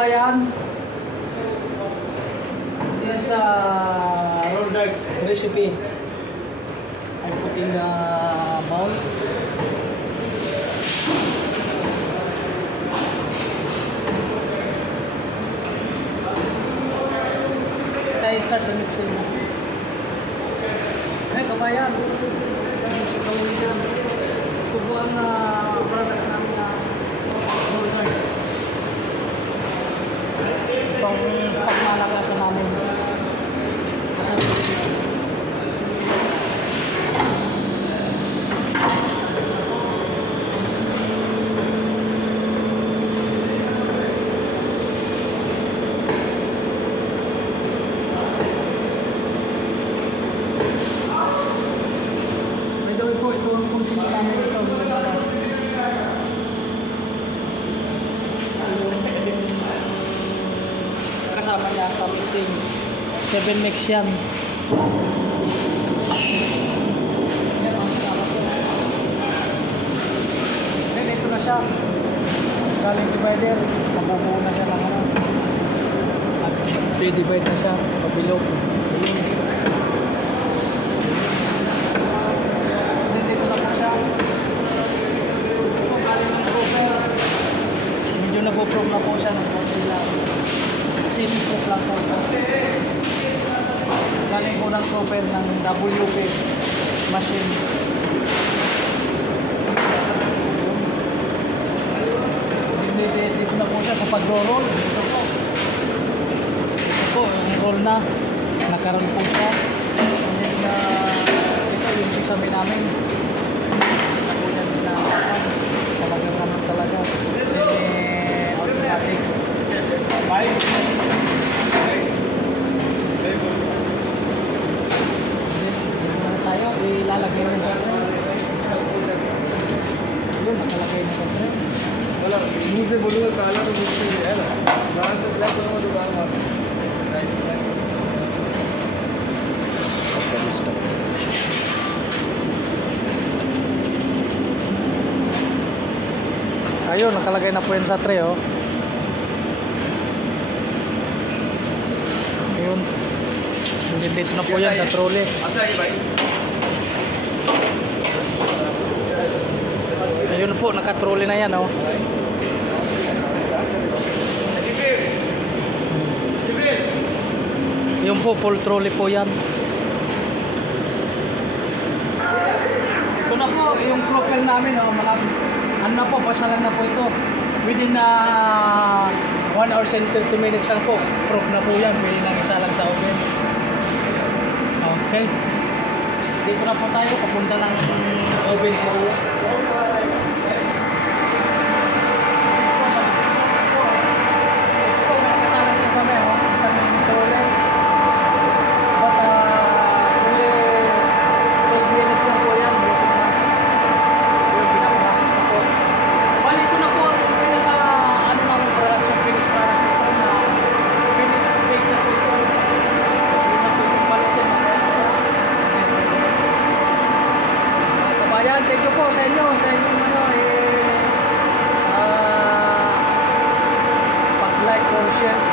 kabayan, this is roll dart recipe. I put in the bowl. I start to mix it. Ay, kabayan. Ito ang product namin na roll dart. Itong pagmalakasan namin. May gawin po ito ang kung sino namin ito. Kasama niya sa mixing. 7 mix yan. Yan ang kasama ko. Then ito na siya. Galing divider. Mabubuo na siya ng ano. At divide na siya. Pabilog. Then dito na po siya. Ito galing ng proper. Medyo nag-probe na po siya ng konti lang. Semi-cook lang po ito. Galing po ng proper ng WP machine. Dito na po siya sa pag-roll. Ito po. Ito po, yung roll na. Nakaroon po siya. And then, ito yung sesame namin. Ako yan na talagang naman talaga. Semi-automatic. Tayo, ilalagay na sa yun, nakalagay na sa बोला मुंह से बोलूंगा काला तो मुझसे है ना बाहर से ब्लैक करूंगा तो बाहर मार ayun, nakalagay na po yun sa tray, oh. Ayun. Dito na po yan sa trolley. Ayun po, naka-trolley na yan, oh. Yun po, full trolley po yan. Ito na po, yung proper namin, oh. Ano na po, basa lang na po ito. Within 1 hour and 30 minutes lang po. Proof na po yan, pwede nang isa lang sa oven. Okay. Dito na po tayo, papunta ng oven area. Ito po, may nakasalan po kami, oh. Isang trolley. But, only 12 minutes lang po yan. Yun, pinaprocess na po. Bali, ito na po, pinaka, ano na yung production, finished product ito na finished bake na po ito. Yun na po itong balutin. Kabayan, thank you po sa inyo, sa inyong ano, sa pag-like or share